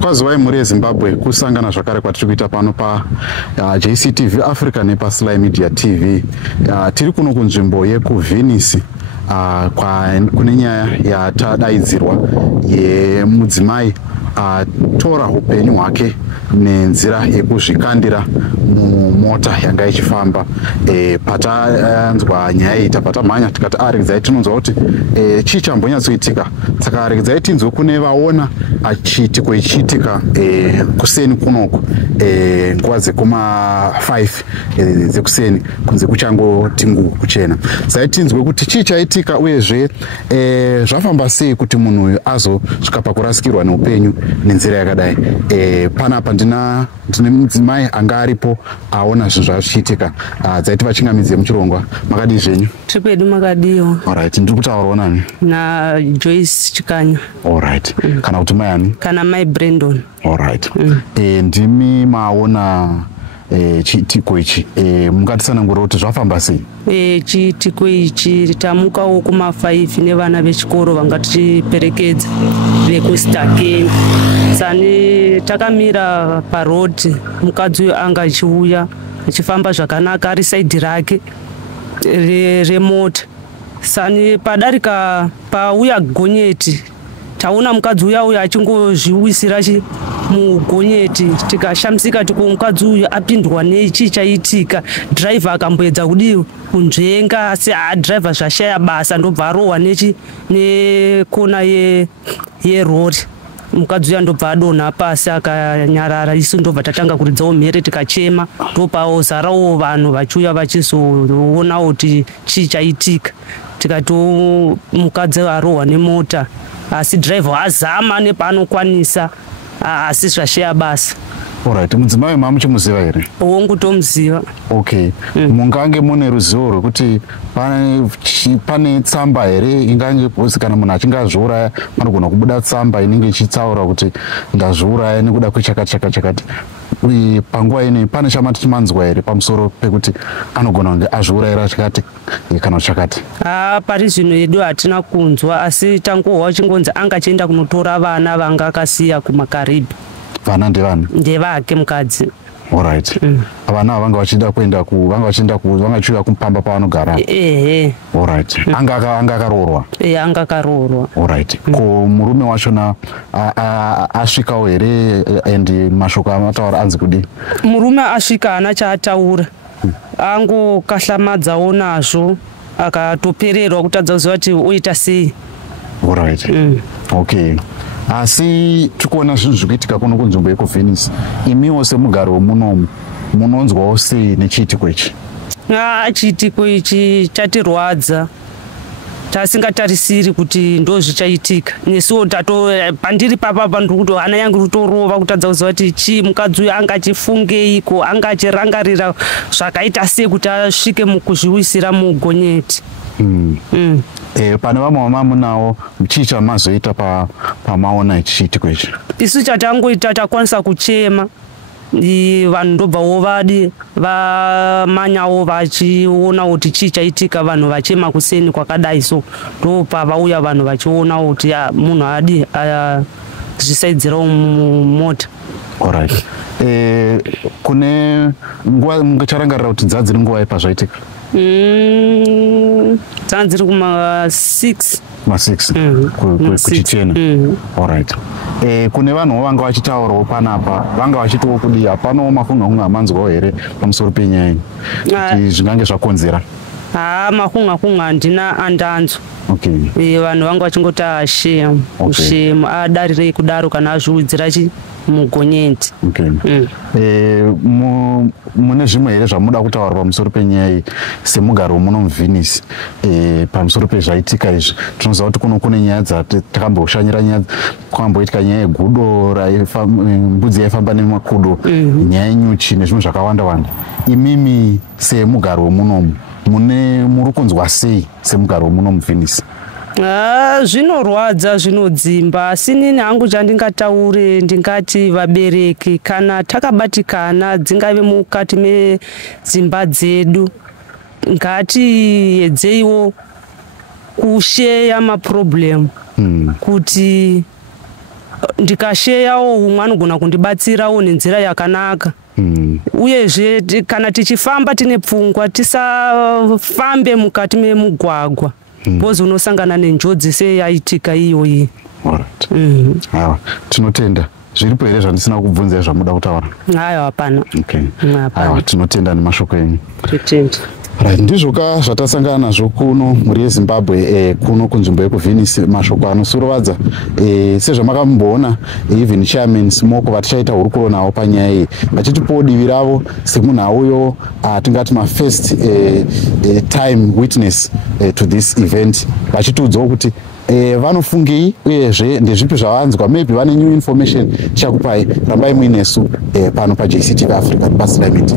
Kwazivai muri Zimbabwe kusangana zvakare kwatiri kuita pano pa JCTV Africa nepa Sly Media TV. Tiri kuno kunzvimbo yekuVenice kune nyaya yatadaidzirwa yemudzimai tora upenyu hwake nenzira yekuzvikandira mumota yanga ichifamba. Patanzwa nyaya iyi patamhanya tikati aregai tinonzwa kuti chii chambonyatsoitika. Saka aregai tinzwe kune vaona chiitiko ichiitika kuseni kunoku nguva dzekuma 5 dzekuseni kunze kuchangoti nguvu kuchena. Tinzwe kuti chii chaitika uyezve zvafamba sei kuti munhu uyu azosvika pakurasikirwa neupenyu nenzira yakadai. Panapa ndine mudzimai anga aripo aona zvinhu zvachiitika. Dzaiti vachingamidze muchirongwa. Makadii zvenyu? Tripedu makadiyo. Alright, ndiri kutaurawo nani? Joyce Chikanya. Alright. Kana kuti mai ani? Kana mai Brandon. Alright. Ndimi maona chiitiko ichi. Mungatitsanangura kuti zvafamba sei? Chiitiko ichi tamukawo kuma 5 nevana vechikoro vanga tichiperekedza vekustakeni. Sani takamira parodi, mukadzi uyu anga achiuya achifamba zvakanaka ari saidhi rake remota. Sani padarika pauya gonyeti taona mukadzi uya achingozviwisira mugonyeti, tikashamisika kuti mukadzi uyu apindwa nechii chaitika. Dhiraivha akamboedza kudii kunzvenga, asi dhiraivha zvashaya basa ndobva arohwa nekona yerori. Mukadzi uya ndobva adonha pasi akanyarara. Isu ndobva tatanga kuridzawo mhere tikachema. Ndopazarawo vanhu vachiuya vachizoona kuti chii chaitika. Tikati mukadzi arohwa nemota, asi dhiraivha azama nepaanokwanisa, asi zvashaya basa. Alright, mudzimai mamuchimuziva here? Ongutomuziva. Okay. Mungange mune ruzivo rwekuti pane tsamba here ingange posi kana munhu achinge azviuraya panogona kubuda tsamba inenge ichitsaura kuti ndazviuraya nekuda kwechakati. Panguva ino pane chamati chimanzwa here pamusoro pekuti anogona kunge azviurayira chakati kana chakati? Pari zvino yedu hatina kunzwa, asi tangohwa chingonzi anga achienda kunotora vana vanga akasiya kumaKaribhi. Vana ndevana? Ndevake mukadzi. Alright. Vana vanga vachida kuenda vanga vachiuya kupamba pavanogara. Alright. Anga akaroorwa. Anga akaroorwa. Alright. Ko murume wachona asvikawo here and mashoko amataura anzi kudii? Murume asvika hana chaataura. Angokahlamadzawo nazvo akatopererwa kutadza kuziva kuti oita sei. Alright. Okay. Asi tikuona zvinhu zvikuitika kuno kunzvimbo yekuVenice. Imiwo semugari wemunomu munonzwawo sei nechiitiko ichi? Chiitiko ichi chatirwadza. Tasingatarisiri kuti ndozvichaitika. Nesuwo pandiri papapa ndiri kuti hana yangu rutorova kutadza kuziva kuti chii mukadzi uyu anga achifungeiko, anga achirangarira zvakaita sei kuti asvike mukuzviwisira mugonyeti. Pane vamwe vamamunawo chii chamazoita pamaona chiitiko ichi? Isu chatangoita takwanisa kuchema. Vanhu ndobvawo vamanyawo vachiona kuti chii chaitika, vanhu vachema kuseni kwakadai. So ndopavauya vanhu vachiona kuti munhu adi zvisaidzirawo mumota. Alright. Kune nguva mungacharangarira kuti dzadziri nguva ipa zvaitika? Dzanziri kuma 6. Ma6 kuchichena. Alright. Kune vanhu vanga vachitaurawo panapa, vanga vachitiwo kudii, hapanawo mafunga amanzwawo here pamusoro penyaya iyi kuti zvingange zvakonzera? Mafunga handina andanzwa. Okay. Vanhu vanga vachingoti shemu adarirei kudaro kana azviudzira mugonyeti. Okay. Mune zvimwe here zvamuda kutaura pamusoro penyaya iyi semugari wemuno muVenice pamusoro pezvaitika izvi? Tinoziva kuti kune nyaya dzatakamboshanyira, nyaya kwakamboitika nyaya yegudo mbudzi yaifamba nemakudo, nyaya yenyuchi nezvimwe zvakawanda. Imimi semugari wemunomu muri kunzwa sei semugari wemuno muVenice? Zvinorwadza, zvinodzimba, asi nini hangu chandingataure ndingati vabereki kana takabatikana dzingave mukati medzimba dzedu ngatiedzeiwo kusheya maproblemu kuti ndikasheyawo umwe anogona kundibatsirawo nenzira yakanaka. Uyezve kana tichifamba tine pfungwa tisafambe mukati memugwagwa bozi unosangana nenjodzi seyaitika iyoyi. Hawa tinotenda zviripo here zvandisina kubvunza zvamuda kutaura? Hayo hapana. Hawa tinotenda nemashoko enyu. Totenda. Right, ndizvoka zvatasangana nazvo kuno mhuri yeZimbabwe kuno kunzvimbo yekuvhenisi mashoko anosurovadza sezvamakambona even chairman Smoko vatichaita hurukuro nawo panyaya iyi vachitipowo divi ravo semunhu auyo tingati first time witness to this event vachitiudzawo kuti vanofungei uyezve ndezvipi zvavanzwa maybe vane new information chakupai rambai muinesu pano paJCTV Africa Bus Limit.